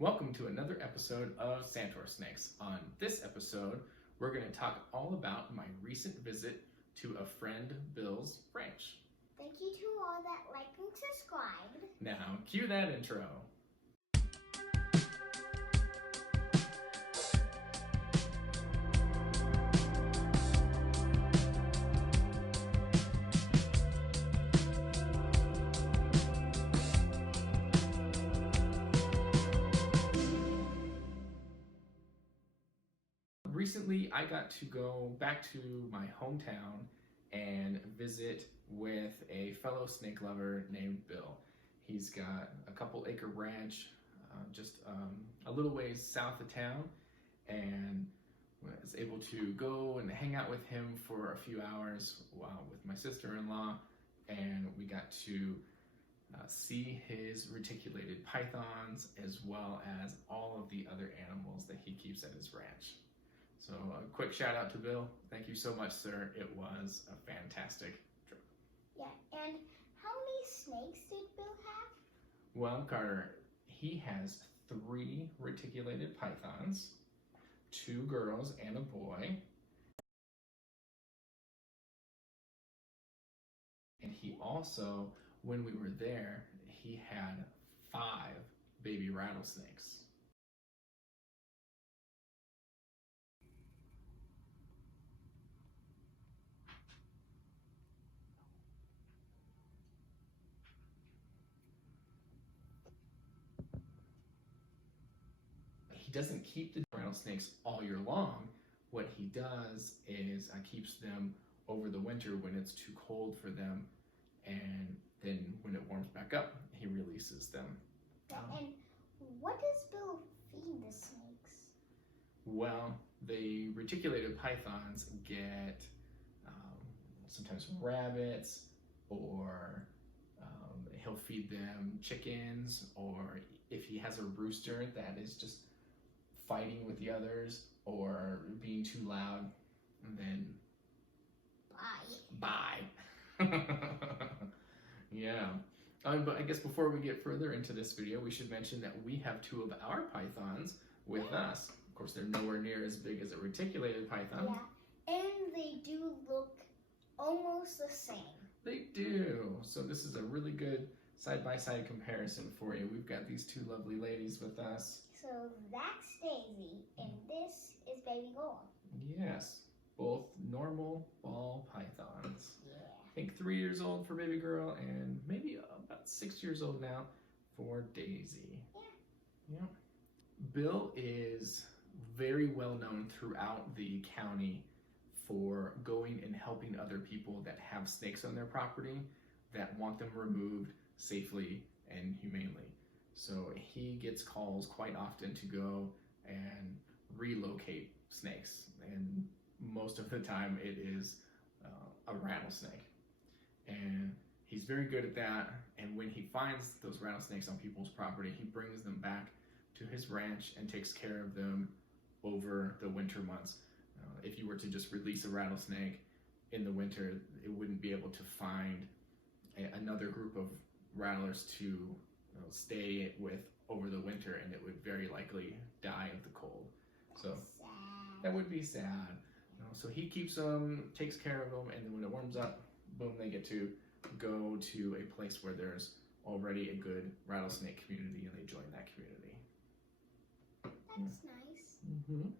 Welcome to another episode of SantorSnakes. On this episode, we're going to talk all about my recent visit to a friend Bill's ranch. Thank you to all that like and subscribe. Now, cue that intro. Recently, I got to go back to my hometown and visit with a fellow snake lover named Bill. He's got a couple acre ranch just a little ways south of town, and was able to go and hang out with him for a few hours with my sister-in-law, and we got to see his reticulated pythons as well as all of the other animals that he keeps at his ranch. So a quick shout out to Bill. Thank you so much, sir. It was a fantastic trip. Yeah, and how many snakes did Bill have? Well, Carter, he has 3 reticulated pythons, 2 girls and a boy. And he also, when we were there, he had 5 baby rattlesnakes. He doesn't keep the rattlesnakes all year long. What he does is keeps them over the winter when it's too cold for them, and then when it warms back up, he releases them. And what does Bill feed the snakes? Well, the reticulated pythons get sometimes rabbits, or he'll feed them chickens, or if he has a rooster that is just fighting with the others or being too loud, then bye. Yeah. But I guess before we get further into this video, we should mention that we have 2 of our pythons with us. Of course, they're nowhere near as big as a reticulated python. Yeah, and they do look almost the same. They do. So this is a really good side-by-side comparison for you. We've got these 2 lovely ladies with us. So that's Daisy, and this is Baby Girl. Yes, both normal ball pythons. Yeah. I think 3 years old for baby girl, and maybe about 6 years old now for Daisy. Yeah. Bill is very well known throughout the county for going and helping other people that have snakes on their property that want them removed safely and humanely. So he gets calls quite often to go and relocate snakes, and most of the time it is a rattlesnake. And he's very good at that, and when he finds those rattlesnakes on people's property, he brings them back to his ranch and takes care of them over the winter months. If you were to just release a rattlesnake in the winter, it wouldn't be able to find another group of rattlers to stay with over the winter, and it would very likely die of the cold. So that would be sad. So he keeps them, takes care of them, and then when it warms up, boom, they get to go to a place where there's already a good rattlesnake community, and they join that community. That's nice. Mm-hmm.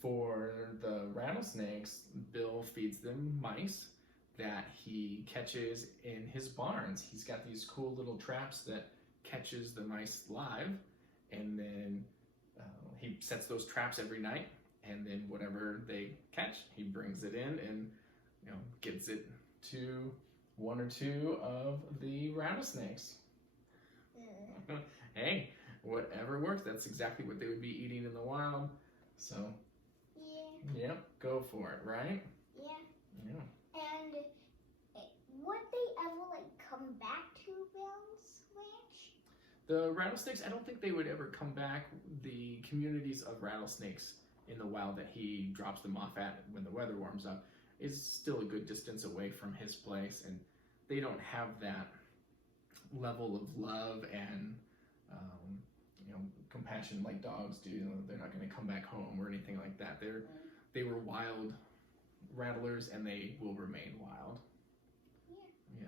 For the rattlesnakes, Bill feeds them mice that he catches in his barns. He's got these cool little traps that catches the mice live, and then he sets those traps every night, and then whatever they catch, he brings it in and gives it to 1 or 2 of the rattlesnakes. Hey, whatever works. That's exactly what they would be eating in the wild. So yeah, go for it, right? Yeah. And would they ever come back to Bill's ranch? The rattlesnakes, I don't think they would ever come back. The communities of rattlesnakes in the wild that he drops them off at when the weather warms up is still a good distance away from his place, and they don't have that level of love and compassion like dogs do. They're not going to come back home or anything like that. They were wild rattlers, and they will remain wild. Yeah.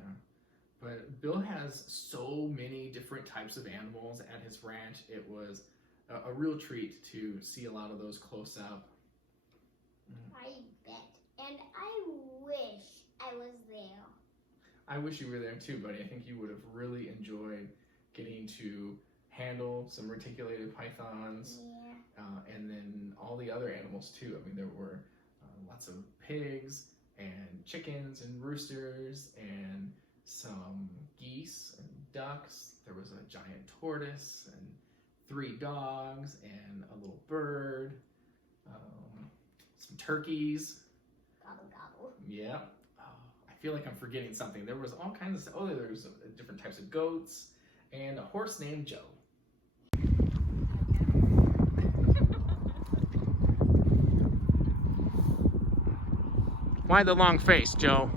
But Bill has so many different types of animals at his ranch. It was a real treat to see a lot of those close up. I bet. And I wish I was there. I wish you were there too, buddy. I think you would have really enjoyed getting to handle some reticulated pythons, and then all the other animals too. I mean, there were lots of pigs and chickens and roosters and some geese and ducks. There was a giant tortoise and 3 dogs and a little bird, some turkeys. Gobble, gobble. Yeah. I feel like I'm forgetting something. There was all kinds of stuff. Oh, there was different types of goats and a horse named Joe. Why the long face, Joe?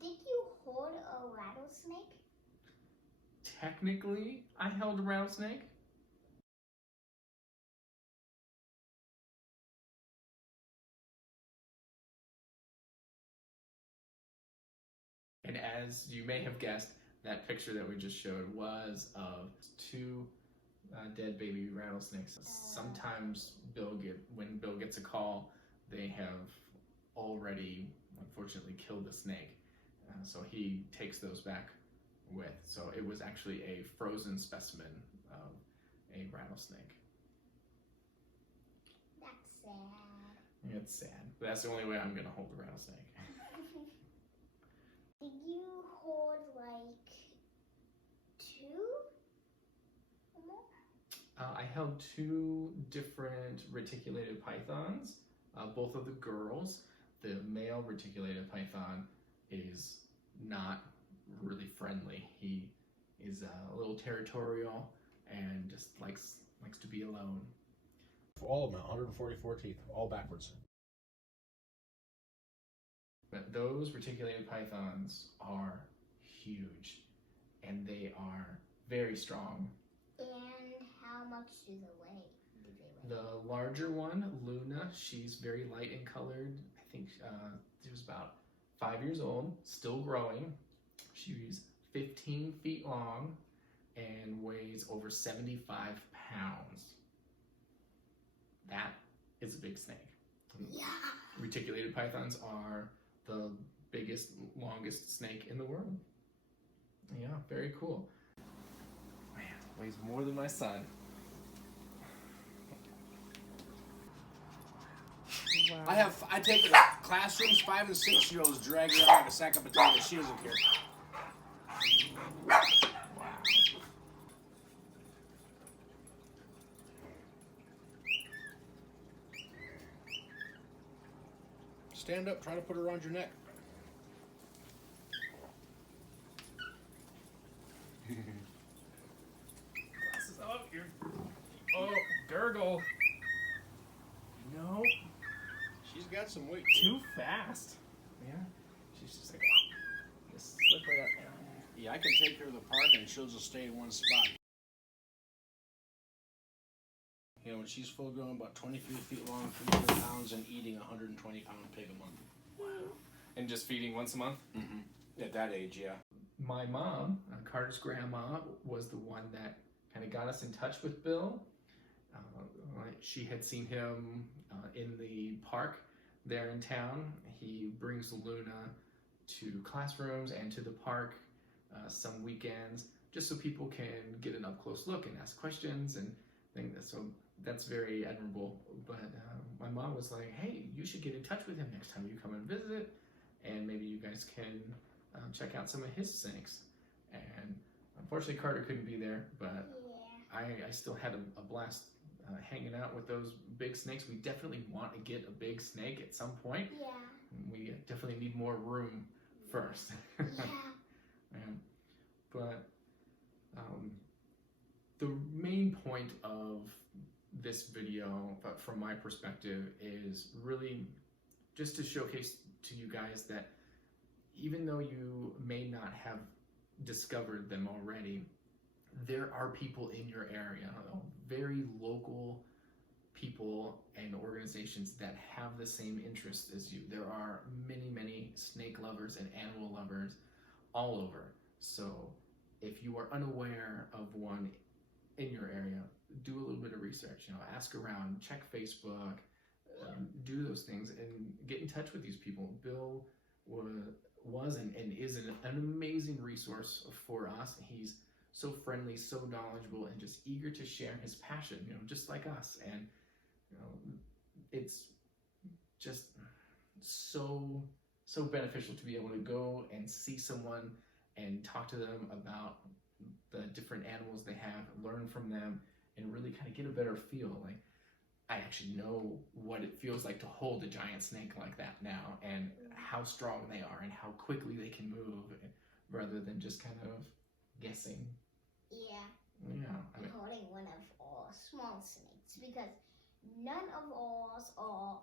Did you hold a rattlesnake? Technically, I held a rattlesnake. And as you may have guessed, that picture that we just showed was of 2 dead baby rattlesnakes. Sometimes when Bill gets a call, they have already unfortunately killed the snake. So he takes those back with. So it was actually a frozen specimen of a rattlesnake. That's sad. It's sad, but that's the only way I'm gonna hold a rattlesnake. Did you hold like 2 or more? I held 2 different reticulated pythons. Both of the girls. The male reticulated python is not really friendly. He is a little territorial and just likes to be alone. All of them, 144 teeth, all backwards. But those reticulated pythons are huge, and they are very strong. And how much do they weigh? The larger one, Luna, she's very light in colored. I think she was about 5 years old, still growing. She's 15 feet long and weighs over 75 pounds. That is a big snake. Yeah. Reticulated pythons are the biggest, longest snake in the world. Yeah, very cool. Man, weighs more than my son. Wow. I take it to classrooms, 5 and 6 year olds drag her around like a sack of potatoes. She doesn't care. Wow. Stand up, try to put her around your neck. Glasses up here. Oh, gurgle. No. She's got some weight. Too fast. Yeah. She's just like, just slip right up there. Yeah, I can take her to the park and she'll just stay in one spot. You know, when she's full grown, about 23 feet long, 300 pounds, and eating a 120-pound pig a month. Wow. And just feeding once a month? Mm-hmm. At that age, yeah. My mom, Carter's grandma, was the one that kind of got us in touch with Bill. She had seen him in the park there in town. He brings Luna to classrooms and to the park some weekends, just so people can get an up-close look and ask questions and things. So that's very admirable. But my mom was like, hey, you should get in touch with him next time you come and visit, and maybe you guys can check out some of his snakes. And unfortunately, Carter couldn't be there, but I still had a blast hanging out with those big snakes. We definitely want to get a big snake at some point. Yeah. We definitely need more room first. Yeah. But the main point of this video, but from my perspective, is really just to showcase to you guys that even though you may not have discovered them already, there are people in your area, very local people and organizations that have the same interests as you. There are many, many snake lovers and animal lovers all over. So if you are unaware of one in your area, do a little bit of research, ask around, check Facebook, do those things and get in touch with these people. Bill was and is an amazing resource for us. He's so friendly, so knowledgeable, and just eager to share his passion, just like us. And it's just so beneficial to be able to go and see someone and talk to them about the different animals they have, learn from them, and really kind of get a better feel. Like, I actually know what it feels like to hold a giant snake like that now, and how strong they are and how quickly they can move, rather than just kind of guessing. Yeah. Yeah. I'm holding one of all small snakes because none of ours are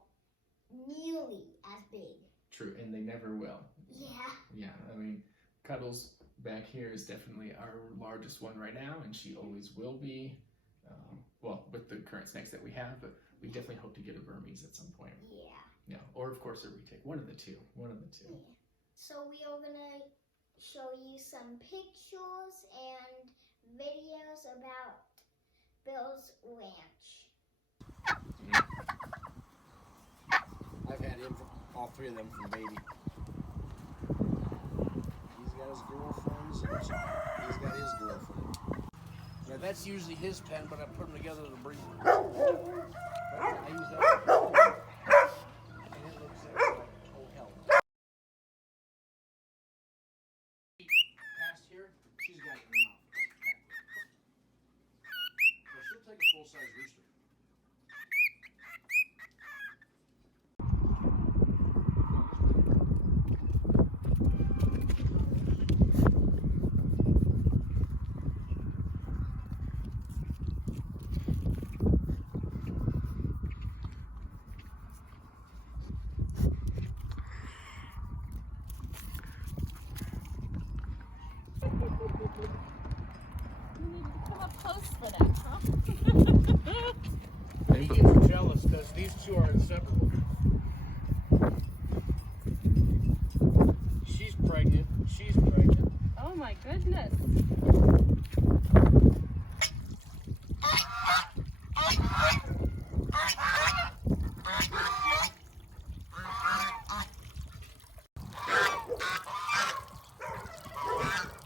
nearly as big. True, and they never will. Yeah. Yeah, I mean, Cuddles back here is definitely our largest one right now, and she always will be. Well, with the current snakes that we have, but we definitely hope to get a Burmese at some point. Yeah. Yeah, or of course a retic. One of the two. Yeah. So we are gonna show you some pictures and videos about Bill's ranch. I've had him, all three of them from baby. He's got his girlfriends, and he's got his girlfriend. Now that's usually his pen, but I put them together to breed. I use that. And it looks like oh hell. Past here, she's got it in her mouth. So she'll take a full-size rooster. You needed to come up close for that, huh? And he gets jealous because these two are inseparable. She's pregnant. She's pregnant. Oh my goodness.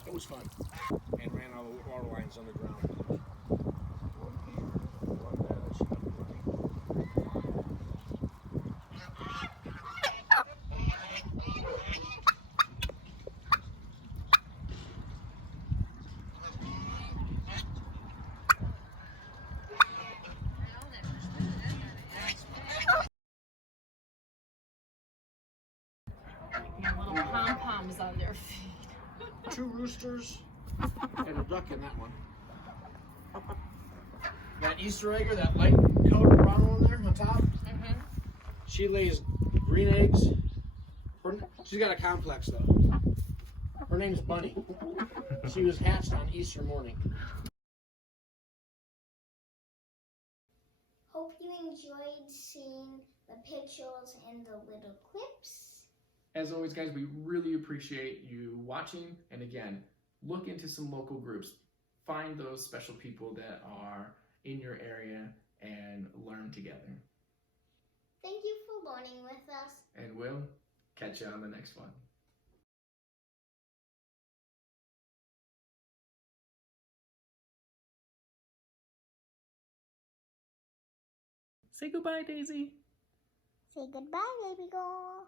It was fun. And ran all the water lines underground. Little pom-poms on their feet. 2 roosters and a duck in that one. That Easter egg, that light colored brown one there on top, she lays green eggs. She's got a complex though. Her name's Bunny. She was hatched on Easter morning. Hope you enjoyed seeing the pictures and the little clips. As always, guys, we really appreciate you watching. And again, look into some local groups. Find those special people that are in your area and learn together. Thank you for learning with us. And we'll catch you on the next one. Say goodbye, Daisy. Say goodbye, baby girl.